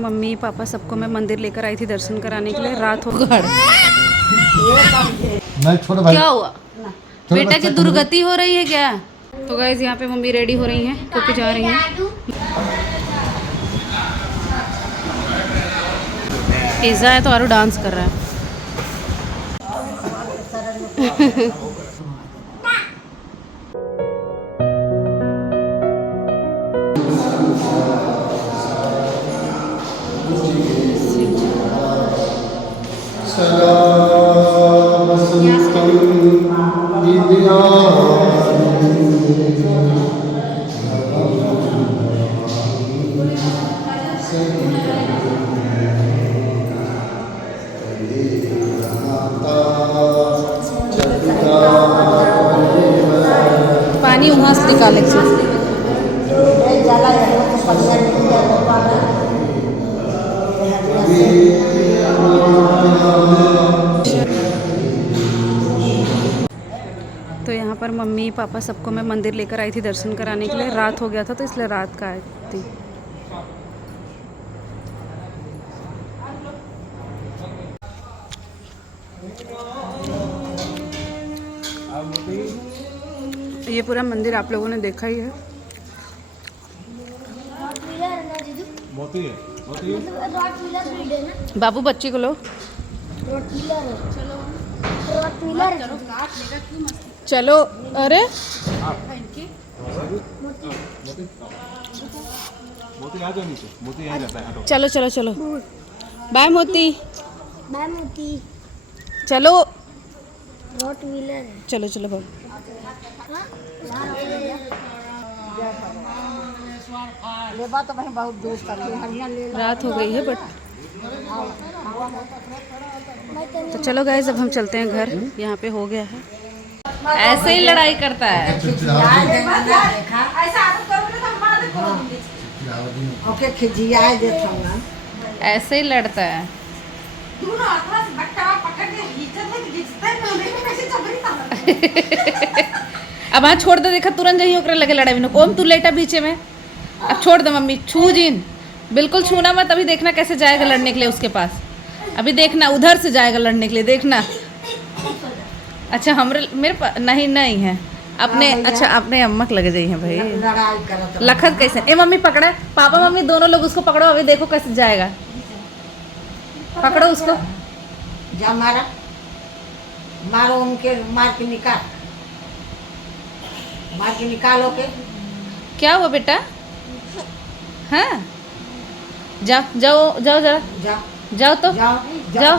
Mummy papa सबको मैं मंदिर लेकर आई थी दर्शन कराने के लिए। रात हो गई। क्या हुआ? बेटा की दुर्गति हो रही है क्या? तो गाइस यहाँ पे मम्मी रेडी हो रही हैं क्योंकि जा रही हैं। पिज़्ज़ा है तो आरू डांस कर रहा है। पानी वहाँ से निकाले तो यहाँ पर मम्मी पापा सबको मैं मंदिर लेकर आई थी दर्शन कराने के लिए। रात हो गया था तो इसलिए रात का आई थी। ये पूरा मंदिर आप लोगों ने देखा ही है। बाबू बच्ची को लो। चलो। अरे चलो चलो चलो। बाय मोती। बाय मोती। चलो चलो चलो बाबू। रात हो गई है बट तो चलो गाइस अब हम चलते हैं घर। यहाँ पे हो गया है। ऐसे ही लड़ाई करता है। ऐसे ही लड़ता है। अब हाँ छोड़ दे। देखा तुरंत जही ओकरा लगे लड़ाई में। कौन तू लेटा बीचे में। अब छोड़ दे मम्मी। छू जीन बिल्कुल छूना मत। अभी देखना कैसे जाएगा लड़ने के लिए उसके पास। अभी देखना उधर से जाएगा लड़ने के लिए। देखना। अच्छा हमरे मेरे पास नहीं है अपने। अच्छा अपने अम्मक लगे जाइए भाई। लखत कैसे। ए मम्मी पकड़ा। पापा मम्मी दोनों लोग उसको पकड़ो। अभी देखो कैसे जाएगा। पकड़ो उसको। जा मारा। मारो उनके। मार के निकालो के। क्या हुआ बेटा? हाँ जाओ जाओ जाओ जरा। जाओ तो जाओ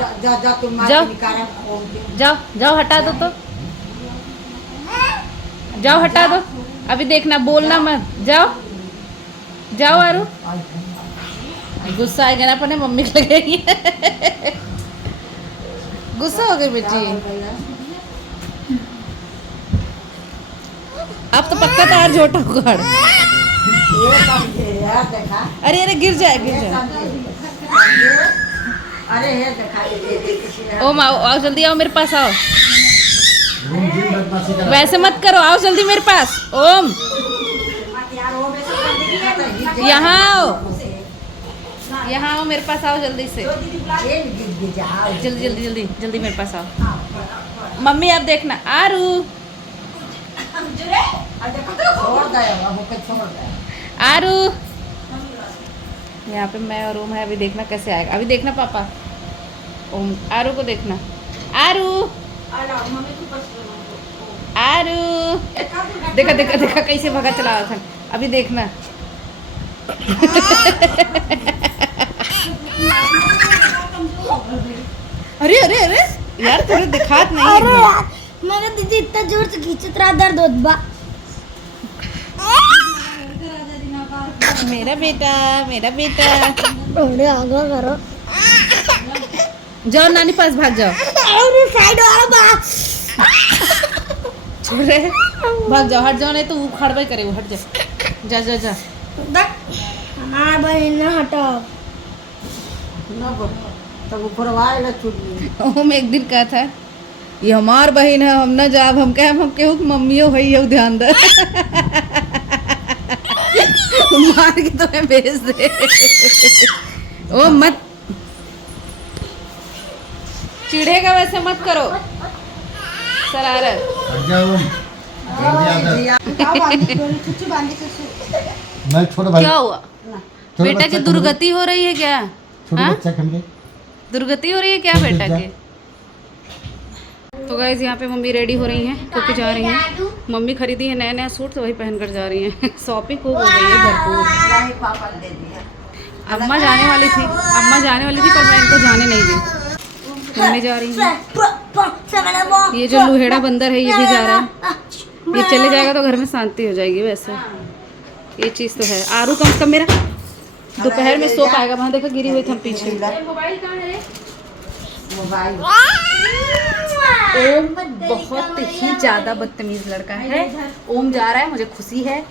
तुम मार के निकालो। जाओ हटा दो तो। जाओ हटा दो। अभी देखना बोलना मत। जाओ आरू। गुस्सा आएगा ना अपने मम्मी को लगेगी। गुस्सा हो गई बेटी। अब तो पक्का तार झोटा उखाड़। अरे अरे गिर जाए। ओम आओ जल्दी आओ मेरे पास आओ। वैसे मत करो। आओ जल्दी मेरे पास। ओम यहाँ आओ मेरे पास। आओ जल्दी से। जल्दी मेरे पास आओ। मम्मी अब देखना। आरू यहाँ पे मैं और ओम है। अभी देखना कैसे आएगा। अभी देखना पापा। ओम आरू को देखना। आरू देखा कैसे भगा चला रहा था। अभी देखना। अरे यार तुझे दिखात नहीं है। मगर दीदी इतना जोर से खींचत रहा दर्द होत बा। मेरा बेटा अरे आगा करो। जाओ नानी पास भाग जाओ। अरे साइड वाला बा। छोड़ रहे। भाग जाओ। हट जाओ नहीं तो उखाड़बे करे वो। हट जा। हमारा बहन हटो। तब ऊपरवाए ना छूट। ओम एक दिन कहा था ये हमार बहन है हम न जाब। हम कहे हम केहू मम्मियों है ध्यान दे। मार के तुम्हें भेज दे। ओ मत चिढ़ेगा, वैसे मत करो शरारत। हट जाओ जल्दी आकर। मैं छोटा भाई क्या हुआ छोटा बेटा बच्चा की दुर्गति हो रही है क्या? छोटा हाँ? बच्चा खन के दुर्गति हो रही है क्या छोड़ बेटा जा। की? तो गाइस यहाँ पे मम्मी रेडी हो रही हैं क्योंकि जा रही हैं। मम्मी खरीदी है नया नया सूट, तो वही पहन कर जा रही हैं। शॉपिंग खूब हो गई है भरपूर। नहीं पापा ने दे दिया। अम्मा जाने वाली थी पर मैं इनको जाने नहीं दी। मम्मी जा रही है। ये जो लुहेड़ा बंदर है ये भी जा रहा है। ये चले जाएगा तो घर में शांति हो जाएगी। वैसे ये चीज़ तो है। आरू कम से कम मेरा दोपहर में सो पाएगा। वहाँ देखो गिरी हुई थी हम पीछे। मोबाइल कहाँ है? मोबाइल ओम बहुत ही ज़्यादा बदतमीज लड़का है। ओम जा रहा है, मुझे खुशी है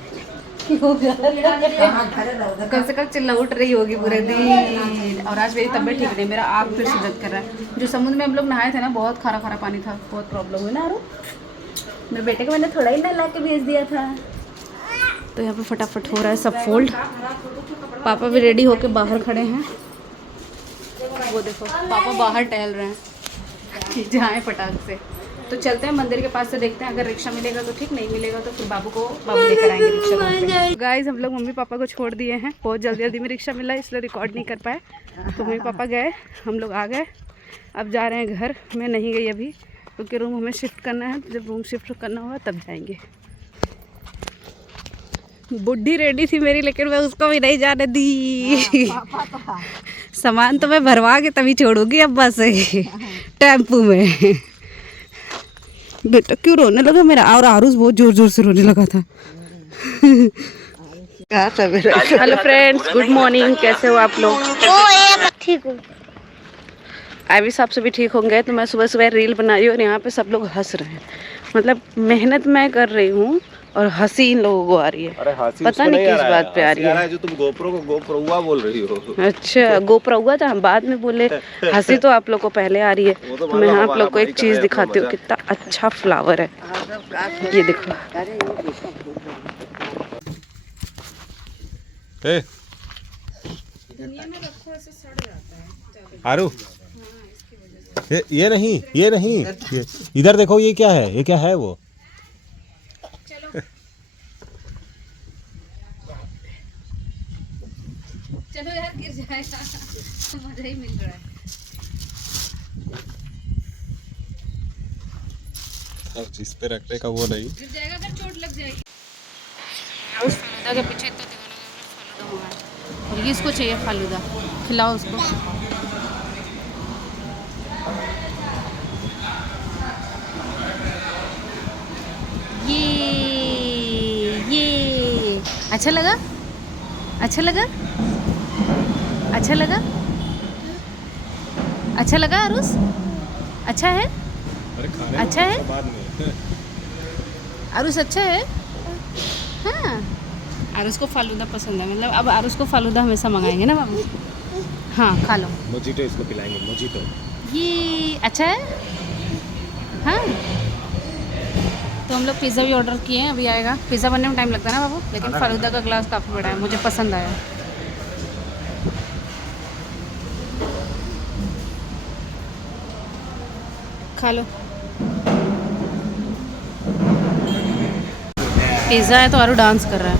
कि वो जा रहा है। कहाँ घर रहो। कम से कम चिल्ला उठ रही होगी पूरे दिन। और आज मेरी तबीयत ठीक नहीं, मेरा आग फिर से दर्द कर रहा है। जो समुद्र में हम लोग नहाए थे ना, बहुत खारा खारा पानी था, बहुत प्रॉब्लम हुई ना आरू। मेरे बेटे को मैंने थोड़ा ही नहला के भेज दिया था। तो यहाँ पे फटाफट हो रहा है सब फोल्ड। पापा भी रेडी होके बाहर खड़े हैं। वो देखो पापा बाहर टहल रहे हैं, जाएं फटाक से। तो चलते हैं मंदिर के पास से, देखते हैं अगर रिक्शा मिलेगा तो ठीक, नहीं मिलेगा तो फिर बाबू लेकर आएंगे रिक्शा। गाइस हम लोग मम्मी पापा को छोड़ दिए हैं। बहुत जल्दी जल्दी में रिक्शा मिला इसलिए रिकॉर्ड नहीं कर पाए। तो मम्मी पापा गए, हम लोग आ गए। अब जा रहे हैं घर। मैं नहीं गई अभी क्योंकि रूम हमें शिफ्ट करना है। जब रूम शिफ्ट करना होगा तब जाएंगे। बुढ़ी रेडी थी मेरी, लेकिन मैं उसको भी नहीं जाने दी। सामान तो मैं भरवा के तभी छोड़ूंगी अब बस टेम्पू में। बेटा क्यों रोने लगा मेरा? और आरुष बहुत जोर जोर से रोने लगा था। Hello friends, good morning. कैसे हो आप लोग? ठीक हूँ। आईवी साहब से भी ठीक होंगे। तो मैं सुबह सुबह रील बना रही हूँ और यहाँ पे सब लोग हंस रहे हैं। मतलब मेहनत मैं कर रही हूँ और हंसी इन लोगों को आ रही है। अरे हंसी पता उसको नहीं किस आ बात पे आ रही है। जो तुम गोप्रो को गोप्रोवा बोल रही हो। अच्छा गोप्रोवा तो हम बाद में बोले, हंसी तो आप लोग को पहले आ रही है। वो तो तो मैं मतलब आप लोग को एक हमारा चीज़ भाई का दिखाती हूँ, है, कितना अच्छा फ्लावर है। ये देखो। ए आरू ये नहीं ये इधर देखो, ये क्या है? ये क्या है वो? चलो यार गिर जाएगा तो मजा ही मिल रहा है। अब जिस पे रखने का वो नहीं। गिर जाएगा अगर चोट लग जाएगी। उस फालूदा के पीछे इतना दीवाना फालूदा हुआ है और ये इसको चाहिए फालूदा। खिलाओ उसको। ये अच्छा लगा? अच्छा लगा? अच्छा लगा? अच्छा लगा आरुष? अच्छा है? अरे खाने अच्छा है? बाद में आरुष अच्छा है? हाँ आरुष को फालूदा पसंद है। मतलब अब आरुष को फालूदा हमेशा मंगाएंगे ना बाबू। हाँ खा लो। मोजीटो इसको पिलाएंगे, मोजीटो। ये अच्छा है। हाँ तो हम लोग पिज़्ज़ा भी ऑर्डर किए हैं, अभी आएगा। पिज़्ज़ा बनने में टाइम लगता है ना बाबू, लेकिन फालूदा का ग्लास काफ़ी बड़ा है, मुझे पसंद आया। खा लो। पिज़्ज़ा है तो आरू डांस कर रहा है।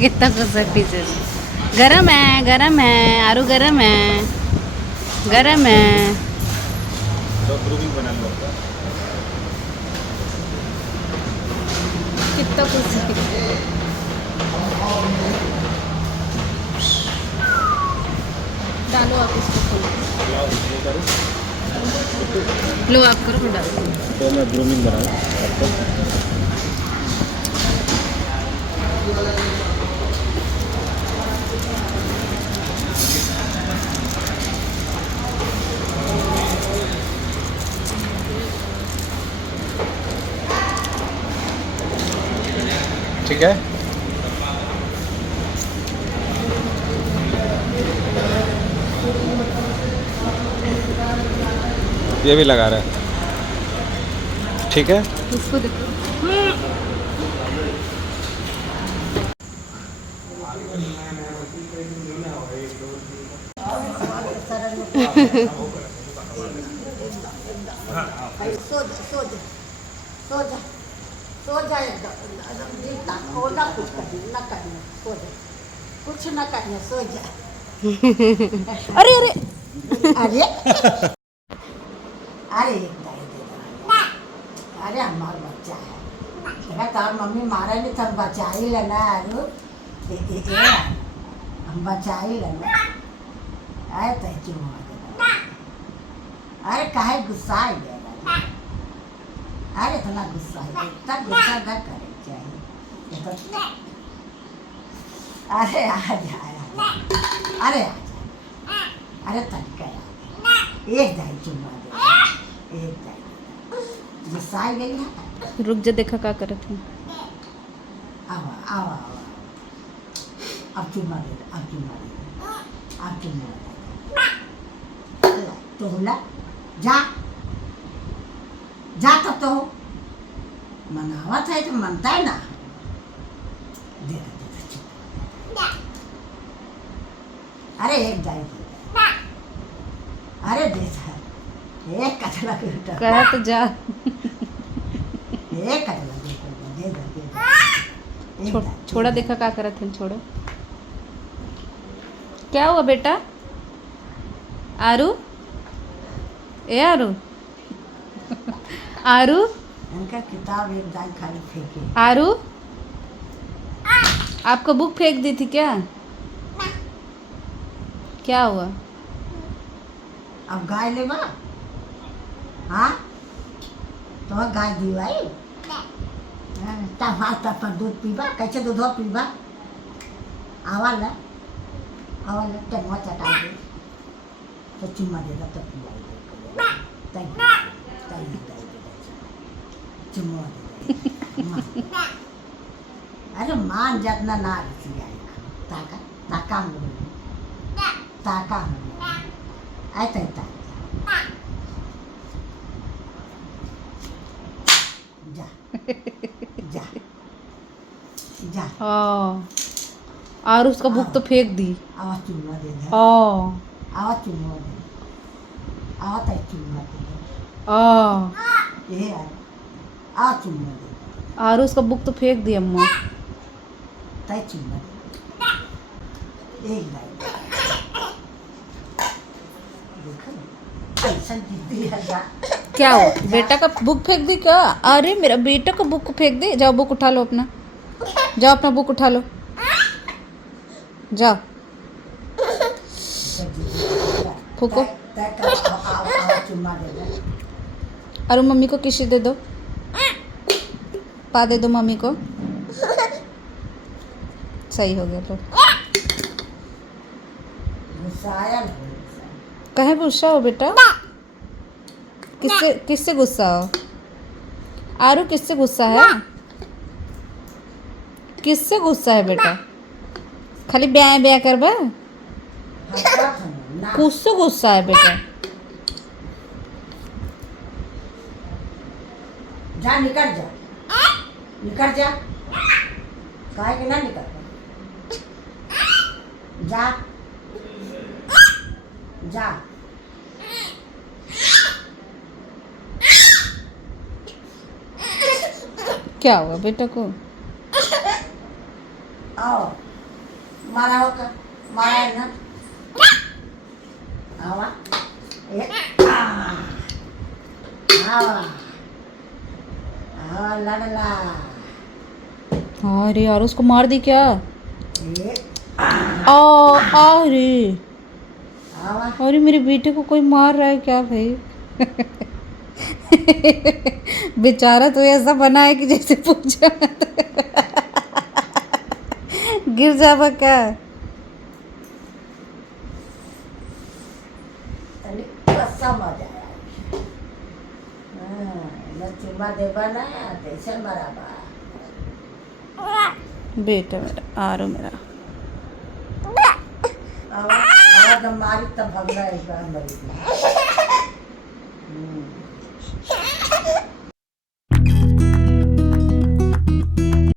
कितना खुश है पिज़्ज़े से। गरम है, गरम है आरू, गरम है, गरम है। तो ग्रूमिंग बना लो। कितना खुश है। डालो आप इसको। लो आप करो, मैं डालती हूँ। तो मैं ग्रूमिंग बनाऊँ ठीक है। ये भी लगा रहा है, ठीक है। इसको देखो। सो जा सो जा सो जा सो जा एकदम जीता और ना कुछ करिए ना करिए सो जा कुछ ना करिए सो जा अरे अरे अरे अरे एक दाई दे दो अरे हमारा बच्चा है देखा तार मम्मी मारे नहीं तब बचा ही लेना अरु हम बचा ही लेना अरे तय क्यों आ गया अरे काहे गुस्सा आ गया अरे इतना गुस्सा है इतना गुस्सा न करे चाहिए तो अरे आ जा अरे आ जा अरे तनिका एक दाई चुम्मा दे एक दाई गुस्सा आ गई है रुक जा, देखा क्या करत हूँ। आवा आवा आवा अब चुम्मा दे अब चुम्मा दे अब चुम्मा दे तो होला जा जा तो मनावा था तो मनता है ना दे दे अरे एक दाई दे अरे दे एक कचरा के उठा कहा तो जा। एक कचरा दे दे छो, छोड़ा, देखा क्या करत है, छोड़ो। क्या हुआ बेटा? आरू ए आरू आरू इनका किताब एक दाई खाली फेंके आरू आपको बुक फेंक दी थी क्या? क्या हुआ? अब गाय लेबा हाँ तो गाय दी भाई तब पर दूध पीबा कैसे दूध पीबा आवाल टंगवा चटा दे तो चुम्मा दे तो पिलाई चुम्मा दे अरे मान जितना ना रसी आई ताका ताका ताका ऐसा जा जा जा और उसका बुक तो फेंक दी। आवाज चुम्मा दे दे ओ आवाज चुम्मा दे आवाज तय चुम्मा दे ओ ये आ चुम्मा दे और उसका बुक तो फेंक दी अम्मा। तय चुम्मा दे एक दाई देखो ऐसा जिद्दी है जा क्या हुआ? बेटा का बुक फेंक दी क्या? अरे मेरा बेटा का बुक फेंक दे। जाओ बुक उठा लो अपना, जाओ अपना बुक उठा लो, जाओ फूको। चुम्मा दे दे और मम्मी को किसी दे दो, पा दे दो मम्मी को। सही हो गया। लो गुस्सा आया ना कहे गुस्सा हो बेटा? किससे किससे गुस्सा हो? आरू किससे गुस्सा है? किससे गुस्सा है बेटा? खाली ब्याह ब्याह कर बा किससे गुस्सा है बेटा? जा निकल जा काहे के ना निकल जा जा क्या हुआ बेटा को? आओ मारा होकर मारा है ना आवा आवा लड़ला अरे यार उसको मार दी क्या? अरे आवा अरे मेरे बेटे को कोई मार रहा है क्या भाई? बेचारा तो ऐसा बना है कि जैसे पूछा गिर जावा क्या? कसा मजा आया चुम्मा देबा ना कैसे मराबा बेटा मेरा आरो मेरा आवा आवा जब मारी तब भग रहा है